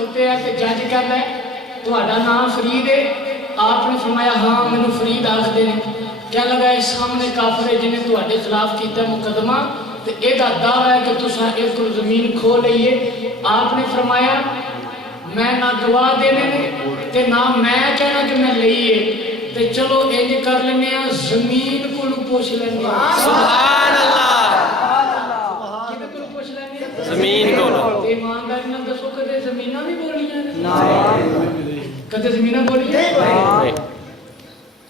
کھلوتے ہیں کہ جج کہتا ہے تہاڈا نام فرید ہے؟ آپ نے فرمایا ہاں مینوں فرید آکھدے نے۔ کیا لگا اس سامنے کافر ہے جنہیں تہاڈے خلاف کیتا مقدمہ تے ایدا دعویٰ ہے کہ تساں اس کو زمین کھو لئیے۔ آپ نے فرمایا میں نہ گواہ دینے نے تے نہ میں کہنا کہ میں لئیے تے چلو انج کر لینے ہیں زمین کو پوچھ لینے ہیں۔ سبحان اللہ، کدھے کو پوچھ لینے ہیں؟ زمین کو لو۔ ایمانداری نہ دسو کدے زمینہ بھی بولیاں نے؟ کدے زمینہ بولیاں؟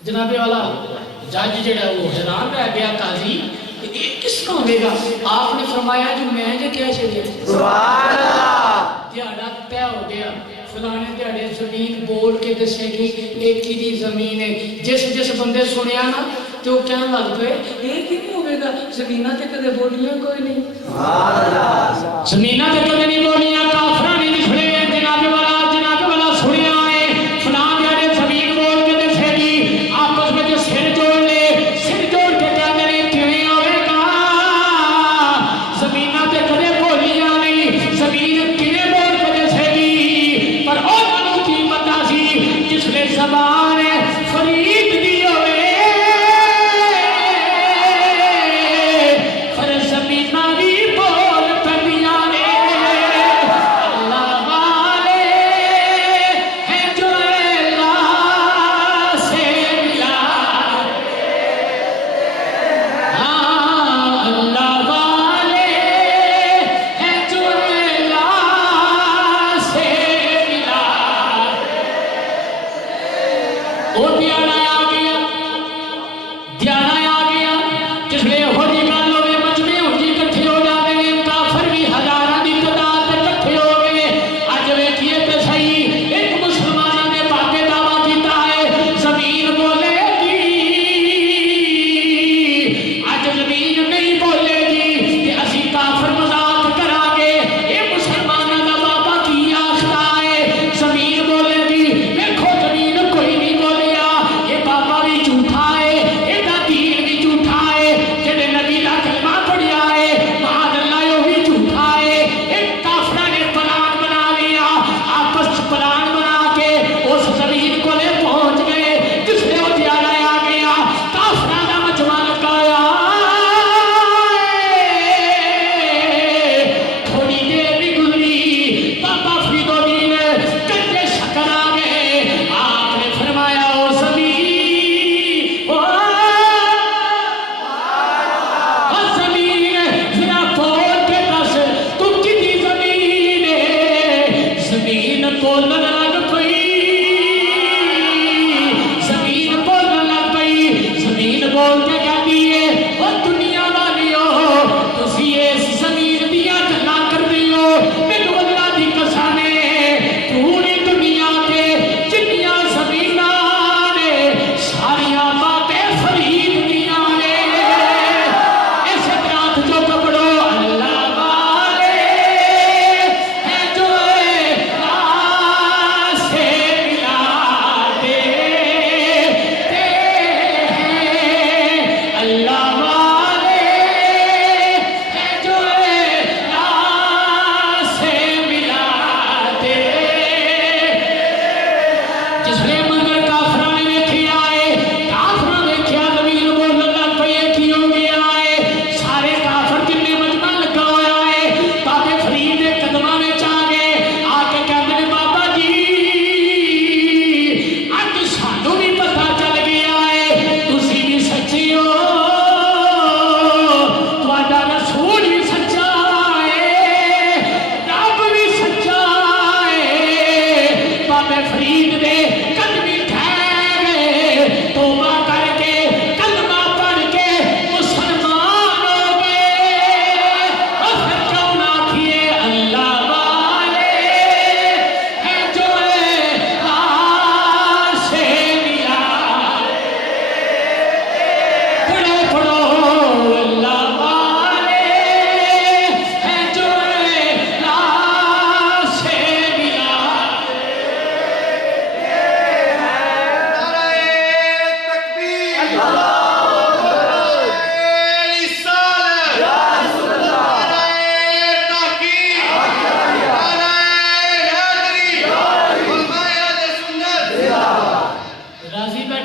جناب والا جج جڑا وہ حیران رہ گیا قاضی کہ یہ کس طرح ہوئے گا؟ آپ نے فرمایا جو میں جو کیا چاہیے سبحان اللہ، دیہڑا طے ہو گیا فلانے دیہڑے زمین بول کے دسے گی ایک ہی دی زمین ہے۔ جس بندے سنیا نا تو وہ کہنے لگ پے یہ کیوں ہوئے گا؟ زمینہ تے کدے بولیاں کوئی نہیں، زمینہ تے کدے نہیں بولیاں، کافراں نہیں نکھڑے جناب والا سنیا ہے فلاں دیہڑے زمین بول کے دسے گی، آپس میں جو سر جوڑ لے سر جوڑ کے کہتے ہیں کیویں ہوئے گا؟ زمینہ تے کدے بولیاں نہیں، زمین کیویں بول کے دسے گی؟ پر انہاں نوں کی پتہ سی جس نے زبان فرید دی ہوئے پر زمینہ بھی بول پڑیاں نے۔ اللہ والے ہیں جو اللہ سے ملا، ہاں اللہ والے ہیں جو اللہ سے ملا۔ وہ دیانا آ گیا، دیانا آ گیا، جس میں ہو جی گل ہوئے مجمع ہو جی کٹھے ہو جاتے ہیں، کافر بھی ہزاراں دی تعداد تے کٹھے ہو گئے۔ اج ویکھیے تے صحیح ایک مسلماناں نے پاکے دعویٰ کیتا ہے زمین بولے گی، اج زمین نہیں بولے گی تے اسی کافر مذاق کراں گے۔ اے مسلماناں دا بابا کی آخدا ہے زمین بولے گی؟ دیکھو زمین کوئی نہیں بولیا،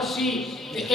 180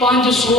500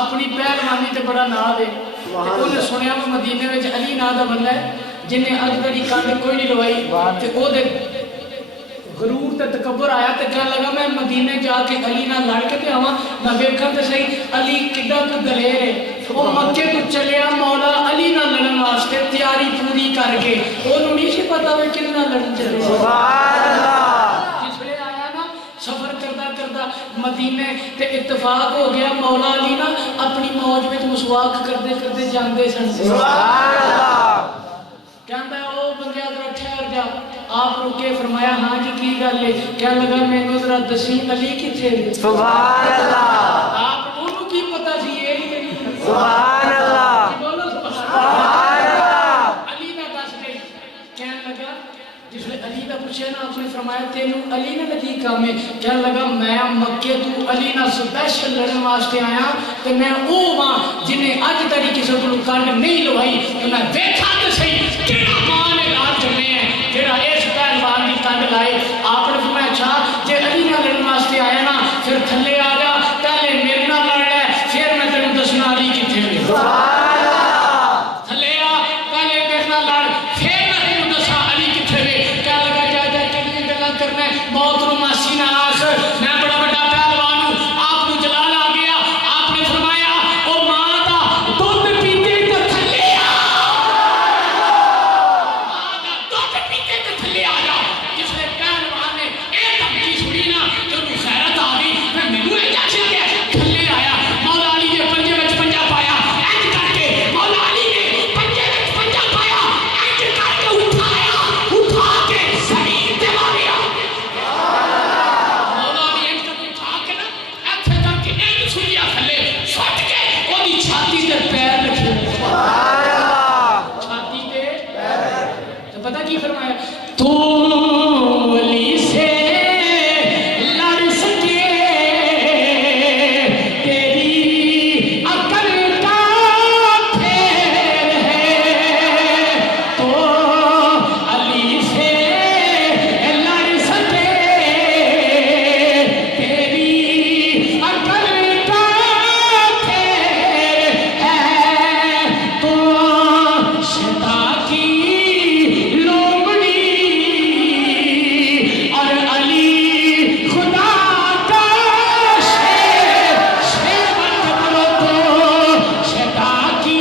اپنی پہلوانی تے بڑا ناز ہے تے انہیں سنیا وہ مدینے وچ علی نا دا بندہ ہے جنہیں اج تک کنڈ کوئی نہیں لوائی تے او دے غرور تے تکبر آیا تے کہنے لگا میں مدینے جا کے علی نال لڑ کے تے آواں میں ویکھاں تے صحیح علی کڈا کو دلیر ہے وہ مکے تو چلیا مولا علی نال لڑن واسطے تیاری پوری کر کے اونوں نہیں سی پتا وے کدے نال لڑن چلے سبحان اللہ جس ویلے آیا نا سفر کردا کردا مدینے تے اتفاق ہو گیا مولا علی نا اپنی موج وچ مسواک کردے کردے جاندے سن سبحان اللہ کہندا ہے او بندیا ذرا ٹھہر جا آپ رکے فرمایا ہاں جی کی گل ہے کہنے لگا مینوں ذرا دسی علی کتھے ہے سبحان اللہ آپ اونوں کی پتہ سی یہ ہی علی سبحان اللہ بولو سبحان اللہ علی دا دس گئی کہنے لگا جس نے علی دا پوچھا نا آپ نے فرمایا تینوں علی نے کی کام ہے کہنے لگا میں مکے تو علی نہ سپیشل لڑن واسطے آیا تے میں او ماں جنہیں اج تک کسی کو کنڈ نہیں لوائی تے میں ویکھاں تے صحیح کیڑا ماں نے لال جمے ہے جڑا اس پہلوان دی کنڈ لائے آپ نے فرمایا اچھا جے علی نہ لڑن واسطے آیا نا پھر تھلے آ جا پہلے میرے نال لڑ لے پھر میں تینوں دسنا علی کتھے ہے سبحان اللہ تھلے آ پہلے میرے نال لڑ پھر میں تینوں دسا علی کتھے ہے کہنے لگا جا جا کتنی گلاں کرنا ہے موت نوں ماسی نہ آس میں بڑا بڑا پہلوان ہوں آپ کو جلال آ گیا آپ نے فرمایا او ماں دا دودھ پیتے تے تھلے آ ماں دا دودھ پیتے تے تھلے آ جا جس نے پہلوان نے اے دھمکی سنی نا تے انہوں خیرت آ گئی میں مینوں اے جاچ گیا تھلے آیا مولا علی نے پنجے وچ پنجا پایا انج کر کے مولا علی نے پنجے وچ پنجا پایا انج کر کے اٹھا کے زمین تے ماریا مولا علی انج کر کے اٹھا کے نا ایتھے کر کے انج سنیا تھلے سٹ کے اودی چھاتی تے پیر رکھے سبحان اللہ چھاتی تے تو پتہ کی فرمایا تو علی سے لڑ سکے تیری عقل کا پھیر ہے تو علی سے لڑ سکے تیری عقل کا پھیر ہے تو شتا کی لومڑی اور علی خدا کا شیر بن کرو تو شتا کی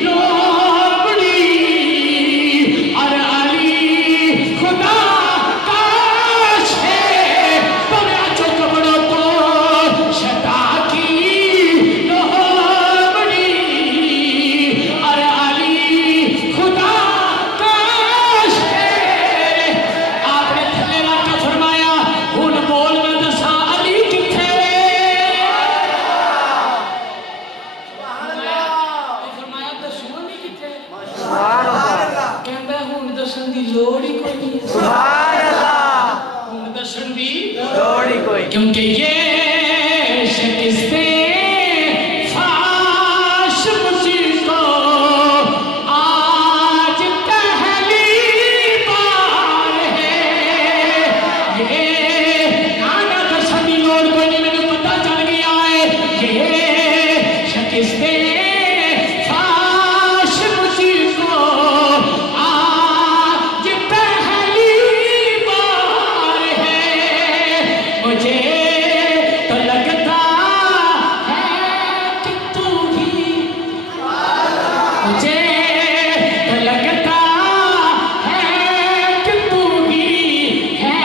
لومڑی اور علی خدا کا شیر بنا چک بڑو تو شتا کی لومڑی اور علی خدا کا شیر آپ نے تھلے لا کے فرمایا ہن بول میں دساں علی کتھے فرمایا دسو نہیں کتھے سبحان اللہ کہندا ہن دسن دی لوڑ ہی کوئی نہیں سبحان اللہ ہن دسن دی لوڑ ہی کوئی کیونکہ یہ شکستیں فاش مجھ کو آج پہلی بار ہے یہ نانا درسن دی لوڑ کوئی نہیں مجھے پتہ چل گیا ہے یہ شکستیں فاش مجھ کو آج پہلی بار ہے مجھے تو لگتا ہے کہ تو بھی مجھے تو لگتا ہے کہ تو بھی ہے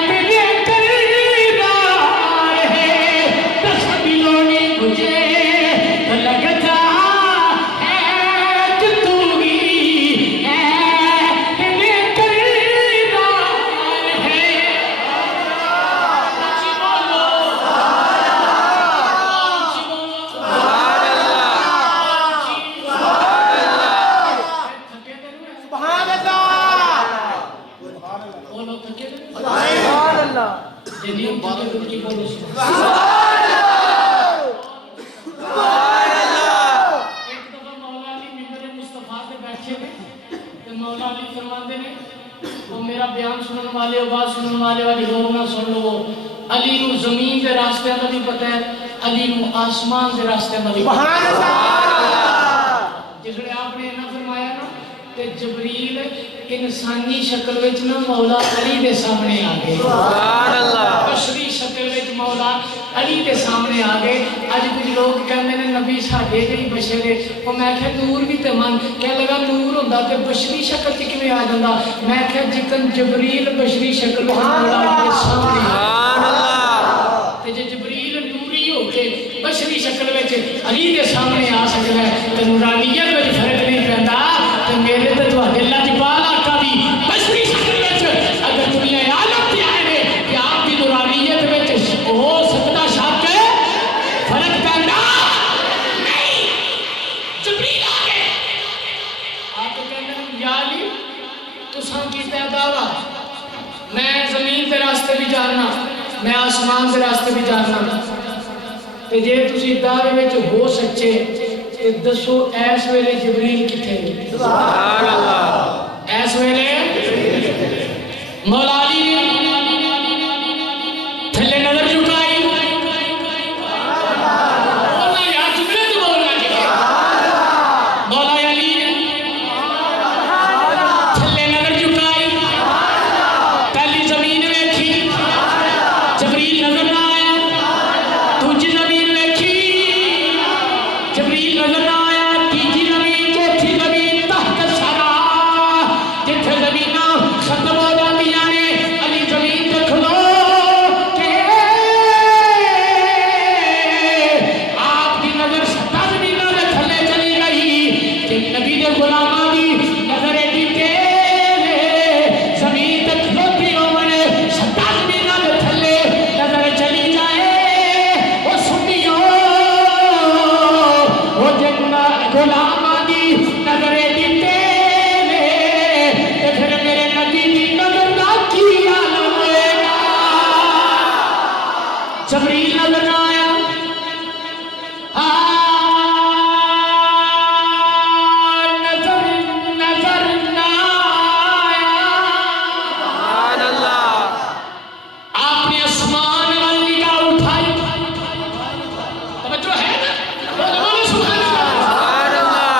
میرے کردار ہے دس دلونی مجھے تو لگتا ہے کہ تو بھی ہے میرے کردار ہے اچھی بولو اچھی بولو تھکے دے رہے ہیں؟ سبحان اللہ بولو تھکے دے رہے ہیں؟ سبحان اللہ یہ نہیں تھکے دے کی بولو سبحان اللہ سبحان اللہ ایک دفعہ مولا علی ممبر مصطفیٰ سے بیٹھے تھے تو مولا علی فرماتے ہیں وہ میرا بیان سنن والے بات سنن والے والی غور نہ سن لو علی نو زمین دے راستے کا بھی پتہ ہے علی نو آسمان دے راستے میں سبحان اللہ جس نے آپ نے نہ فرمایا نا کہ جبریل انسانی شکل وچ نہ مولا علی دے سامنے آ گئے سبحان اللہ بشری شکل وچ مولا علی دے سامنے آ گئے اج کچھ لوگ کہندے نے نبی ساڈے جی بشر ہے او میں کہ نور بھی تے من کہہ لگا نور ہوندا تے بشری شکل تے کیویں آ جاندا میں کہ جکن جبریل بشری شکل وچ مولا علی دے سامنے سبحان اللہ تے جے جبریل نوری ہو کے بشری شکل وچ علی دے سامنے آ سکدا ہے تے نورانیت وچ فرق نہیں پیندا تے میرے تے تواڈے اللہ دی پاک آقا بھی بشری شکل وچ اگر دنیا عالم تے آئے نے تے آپ دی نورانیت وچ ہو سکدا شک فرق پیندا نہیں جبریل آ گئے آپ کہندے ہیں یا علی تساں کیتا دعویٰ میں زمین کے راستے بھی جاننا میں آسمان کے راستے بھی جاننا تے جے تسی دعوے وچ ہو سچے تے دسو ایس ویلے جبریل کتھے سبحان اللہ ایس ویلے مولا علی نے تھلے نظر جھکائی بولنا یا جبریل بولنا جی مولا علی نے تھلے نظر جھکائی پہلی زمین ویکھی جبریل نظر نہ آیا دوجی زمین ویکھی جبریل نظر نہ آیا تیجی زمین چوتھی زمین تحت سرا جتھے زمیناں ختم ہو جاندیاں نے علی زمین تے کھلو کے آپ دی نظر ستا زمیناں دے تھلے چلی گئی کہ نبی دے غلاماں دی نظر ایڈی تیز زمین تے کھلوتی ہونے ستا زمیناں دے تھلے نظر چلی جائے وہ سنیو وہ جگنا غلاماں دی نظر ایڈی تیز تے پھر میرے نبی دی نظر دا کی عالم ہوئے گا جبریل نظر نہ آیا نظر نہ آیا سبحان اللہ آپ نے آسمان والی نگاہ اٹھائی توجہ ہے نا بولو سبحان اللہ سبحان اللہ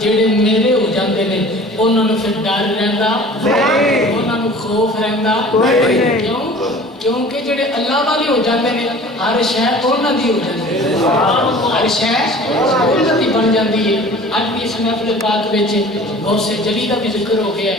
ਜਿਹੜੇ ਮੇਰੇ ਹੋ ਜਾਂਦੇ ਨੇ ਉਹਨਾਂ ਨੂੰ ਫਿਰ ਡਰ ਰਹਿੰਦਾ ਉਹਨਾਂ ਨੂੰ ਖੌਫ ਰਹਿੰਦਾ ਕਿਉਂ ਕਿਉਂਕਿ ਜਿਹੜੇ ਅੱਲਾਹ ਵਾਲੇ ਹੋ ਜਾਂਦੇ ਨੇ ਹਰ ਸ਼ੈ ਉਹਨਾਂ ਦੀ ਹੋ ਜਾਂਦੀ ਹੈ ਹਰ ਸ਼ੈ ਉਹਨਾਂ ਦੀ ਬਣ ਜਾਂਦੀ ਹੈ ਅੱਜ ਵੀ ਇਸ ਮਹਿਫਿਲ ਪਾਕ ਵਿੱਚ ਬਹੁਤ ਸੇ ਜਲੀ ਦਾ ਵੀ ਜ਼ਿਕਰ ਹੋ ਗਿਆ ਹੈ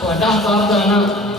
ਤੁਹਾਡਾ ਹਕਾਮ ਦਾ ਆਣਾ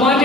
5